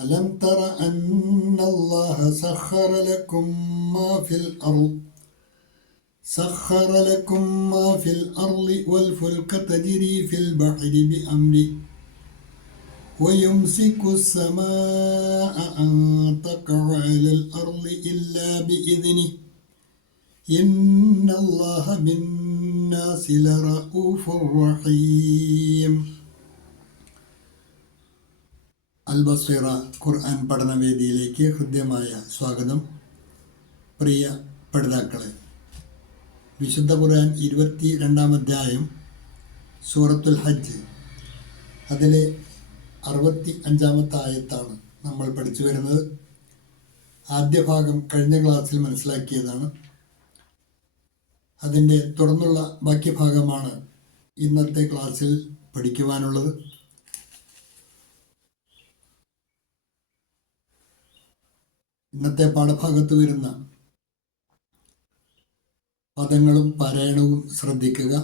ألم تر أن الله سخر لكم ما في الأرض؟ سخر لكم ما في الأرض والفلك تجري في البحر بأمره. ويمسك السماء أن تقع على الأرض إلا بإذنه. إن الله بالناس لرؤوف رحيم. അൽബസീറ ഖുർആൻ പഠനവേദിയിലേക്ക് ഹൃദ്യമായ സ്വാഗതം. പ്രിയ പഠിതാക്കളെ വിശുദ്ധ ഖുർആൻ ഇരുപത്തി രണ്ടാം അധ്യായം സൂറത്തുൽ ഹജ്ജ്. അതിലെ അറുപത്തി അഞ്ചാമത്തെ ആയത്താണ് നമ്മൾ പഠിച്ചു വരുന്നത്. ആദ്യ ഭാഗം കഴിഞ്ഞ ക്ലാസ്സിൽ മനസ്സിലാക്കിയതാണ്. അതിന്റെ തുടർന്നുള്ള ബാക്കി ഭാഗമാണ് ഇന്നത്തെ ക്ലാസ്സിൽ പഠിക്കുവാനുള്ളത്. ഇന്നത്തെ പാഠഭാഗത്ത് വരുന്ന പദങ്ങളും പാരായണവും ശ്രദ്ധിക്കുക.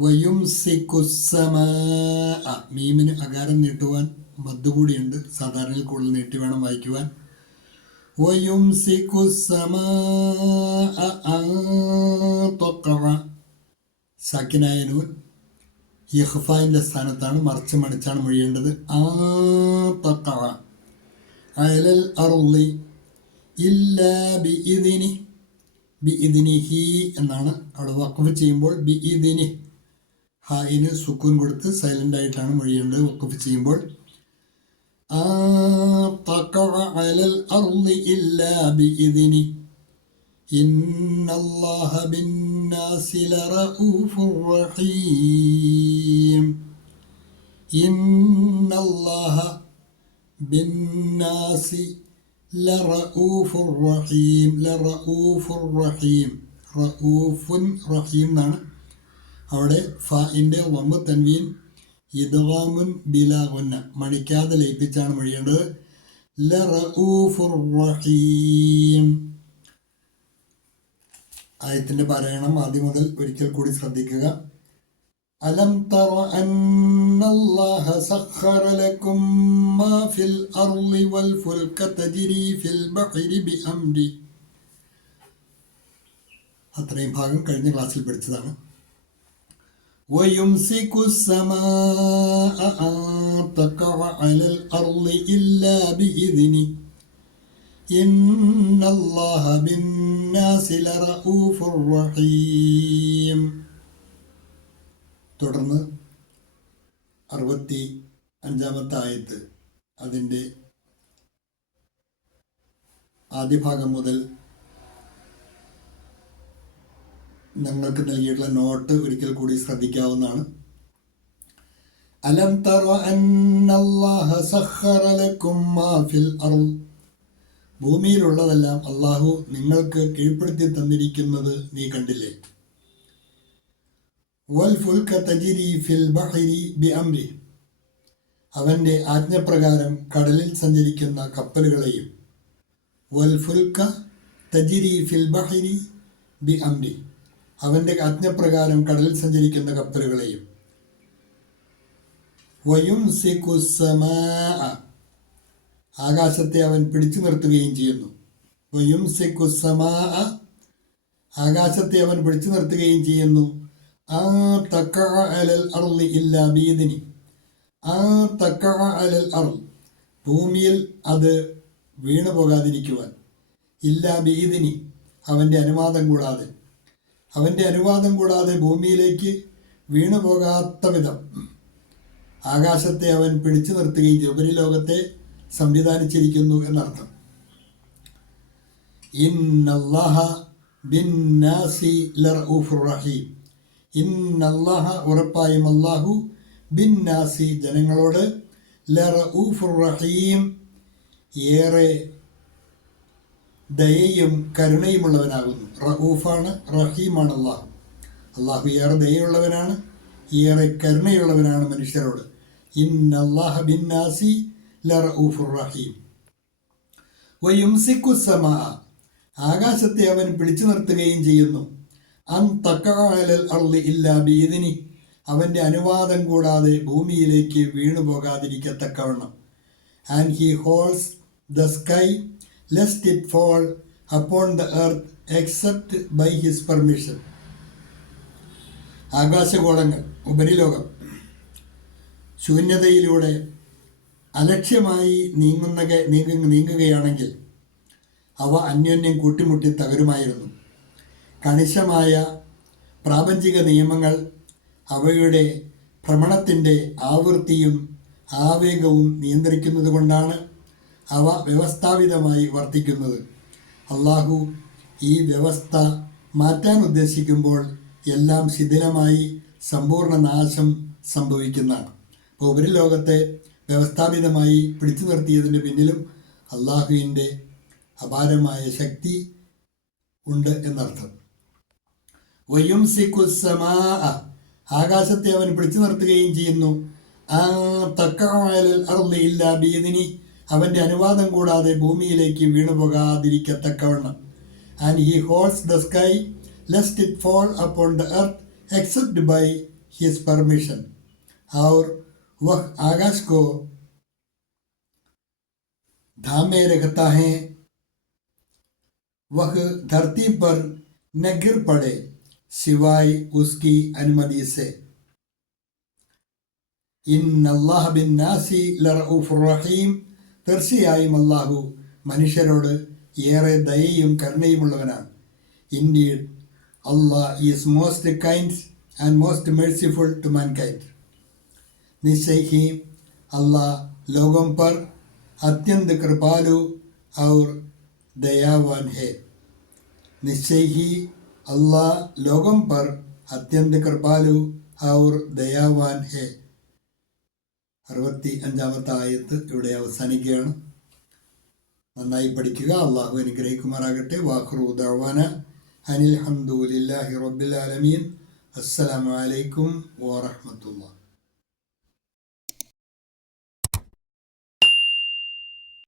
വയും മീമിന് അകാരം നീട്ടുവാൻ മദ്ദ് കൂടിയുണ്ട്. സാധാരണയിൽ കൂടുതൽ നീട്ടി വേണം വായിക്കുവാൻ. വയും സാക്കിനായ നൂൻ യഹ്ഫായിന്റെ സ്ഥാനത്താണ് മറിച്ച് മണിച്ചാണ് മൊഴിയേണ്ടത്. ആ തൊക്കവ അലൽ അറുളി ഇല്ല ബി ഇതിനി ബി ഇതിനി ഹി എന്നാണ് അവിടെ വക്കഫ് ചെയ്യുമ്പോൾ ബി ഇതിനി ഹായിന് സുക്കൂൻ കൊടുത്ത് സൈലന്റ് ആയിട്ടാണ് മൊഴിയേണ്ടത് വക്കഫ് ചെയ്യുമ്പോൾ. അലൽ അറുളി ഇല്ല ബി ഇതിനി ഇന്നല്ലാഹ ബിന്നാസി ലറഊഫുർ റഹീം. ഇന്നല്ലാഹ بالناس لرؤوف റഹീം لرؤوف റഹീം റഊഫുൻ റഹീം എന്നാണ് അവിടെ ഫാഇൻ്റെ വമ്പ് തൻവീൻ ഇദ്വാമുൻ ബിലാഗുന്ന മണിക്കാതെ ലയിപ്പിച്ചാണ് മൊഴിയേണ്ടത് ലറഊഫുർ റഹീം ആയത്തിൻ്റെ പാരായണം ആദ്യം മുതൽ ഒരിക്കൽ കൂടി ശ്രദ്ധിക്കുക ألم تر أن الله سخر لكم ما في الأرض والفلك تجري في البحر بأمره അത്രയും ഭാഗം കഴിഞ്ഞ ക്ലാസ്സിൽ പഠിച്ചതാണ് ويمسك السماء أن تقع على الأرض إلا بإذنه إن الله بالناس لرؤوف رحيم തുടർന്ന് അറുപത്തി അഞ്ചാമത്തെ ആയത്ത് അതിന്റെ ആദ്യ ഭാഗം മുതൽ ഞങ്ങൾക്ക് നൽകിയിട്ടുള്ള നോട്ട് ഒരിക്കൽ കൂടി ശ്രദ്ധിക്കാവുന്നതാണ്. അലം തറ അന്നല്ലാഹ മാ ഫിൽ ഭൂമിയിലുള്ളതെല്ലാം അള്ളാഹു നിങ്ങൾക്ക് കീഴ്പ്പെടുത്തി തന്നിരിക്കുന്നത് നീ കണ്ടില്ലേ? വൽഫുൽക തജിരി ഫിൽ ബഹരി ബി അംരി അവന്റെ ആജ്ഞപ്രകാരം കടലിൽ സഞ്ചരിക്കുന്ന കപ്പലുകളെയും വൽഫുൽക തജിരി ഫിൽ ബഹരി ബി അംരി അവന്റെ ആജ്ഞപ്രകാരം കടലിൽ സഞ്ചരിക്കുന്ന കപ്പലുകളെയും വയും സിക്കുസമാ ആകാശത്തെ അവൻ പിടിച്ചു നിർത്തുകയും ചെയ്യുന്നു. വയും സിക്കുസമാ ആകാശത്തെ അവൻ പിടിച്ചു നിർത്തുകയും ചെയ്യുന്നു. ഭൂമിയിൽ അത് വീണു പോകാതിരിക്കുവാൻ ഇല്ല ബീദിനി. അവന്റെ അനുവാദം കൂടാതെ. അവന്റെ അനുവാദം കൂടാതെ ഭൂമിയിലേക്ക് വീണു പോകാത്ത വിധം. ആകാശത്തെ അവൻ പിടിച്ചു നിർത്തുകയും ഉപരിലോകത്തെ സംവിധാനിച്ചിരിക്കുന്നു എന്നർത്ഥം. ഇന്നല്ലാഹ ബിൻ നാസി ലർ റഹീം ഇന്നല്ലാഹ ഉറപ്പായും അള്ളാഹു ബിൻ നാസി ജനങ്ങളോട് ലറൂഫുർ റഹീം ഏറെ ദയയും കരുണയുമുള്ളവനാകുന്നു. റഹൂഫാണ് റഹീമാണ് അള്ളാഹു അള്ളാഹു ഏറെ ദയയുള്ളവനാണ് ഏറെ കരുണയുള്ളവനാണ് മനുഷ്യരോട്. ഇന്നല്ലാഹ ബിന്നാസി ലറഊഫുർ റഹീം. ആകാശത്തെ അവൻ പിടിച്ചു നിർത്തുകയും ചെയ്യുന്നു. അൻ തക്കാലൽ അർളി ഇല്ല ബീദിനി അവന്റെ അനുവാദം കൂടാതെ ഭൂമിയിലേക്ക് വീണു പോകാതിരിക്കത്തക്കവണ്ണം. And he holds the sky lest it fall upon the earth except by his permission ആകാശഗോളങ്ങൾ ഉപരിലോകം. ശൂന്യതയിലൂടെ അലക്ഷ്യമായി നീങ്ങുന്ന നീങ്ങുക നീങ്ങുകയാണെങ്കിൽ അവ അന്യോന്യം കൂട്ടിമുട്ടി തകരുമായിരുന്നു. കണിശമായ പ്രാപഞ്ചിക നിയമങ്ങൾ അവയുടെ ഭ്രമണത്തിന്റെ ആവൃത്തിയും ആവേഗവും നിയന്ത്രിക്കുന്നത് കൊണ്ടാണ് അവ വ്യവസ്ഥാപിതമായി വർദ്ധിക്കുന്നത് അള്ളാഹു ഈ വ്യവസ്ഥ മാറ്റാൻ ഉദ്ദേശിക്കുമ്പോൾ എല്ലാം ശിഥിലമായി സമ്പൂർണ നാശം സംഭവിക്കുന്നതാണ്. അപ്പോൾ ഉപരിലോകത്തെ വ്യവസ്ഥാപിതമായി പിടിച്ചു നിർത്തിയതിന്റെ പിന്നിലും അള്ളാഹുവിന്റെ അപാരമായ ശക്തി ഉണ്ട് എന്നർത്ഥം. വയുംസിക്കുസമാ ആകാശത്തെ അവൻ പിടിച്ചു നിർത്തുകയും ചെയ്യുന്നു ആ തക്കാലൽ അറുതിയില്ല ബീദിനി അവൻ്റെ അനുവാദം കൂടാതെ ഭൂമിയിലേക്ക് വീണു പോകാതിരിക്കത്തക്കവണ്ണം and he holds the sky lest it fall upon the earth except by his permission और वह आकाश को थामे रखता है वह धरती पर न गिर पड़े സിവായ് ഉസ്കി അനുമതി സെ. റഹീം. തീർച്ചയായും അള്ളാഹു മനുഷ്യരോട് ഏറെ ദയയും കരുണയുമുള്ളവനാണ്. Indeed Allah is most kind and most merciful to mankind നിശ്ചയിക്കുകയും അള്ളാഹ് ലോകം പർ അത്യന്ത കൃപാലു ഔർ ദയാവാൻ ഹേ. നിശ്ചയി अल्लाह लोगों पर अत्यंत कृपालु और दयावान है അറുപത്തി അഞ്ചാമത്തെ ആയത്ത് ഇവിടെ അവസാനിക്കുകയാണ് നന്നായി പഠിക്കുക അള്ളാഹു അനുഗ്രഹിക്കുമാറാകട്ടെ വാഹ്റു ദവാന അനിൽ ഹംദുലില്ലാഹി റബ്ബിൽ ആലമീൻ അസ്സലാമു അലൈക്കും വറഹ്മത്തുള്ളാഹി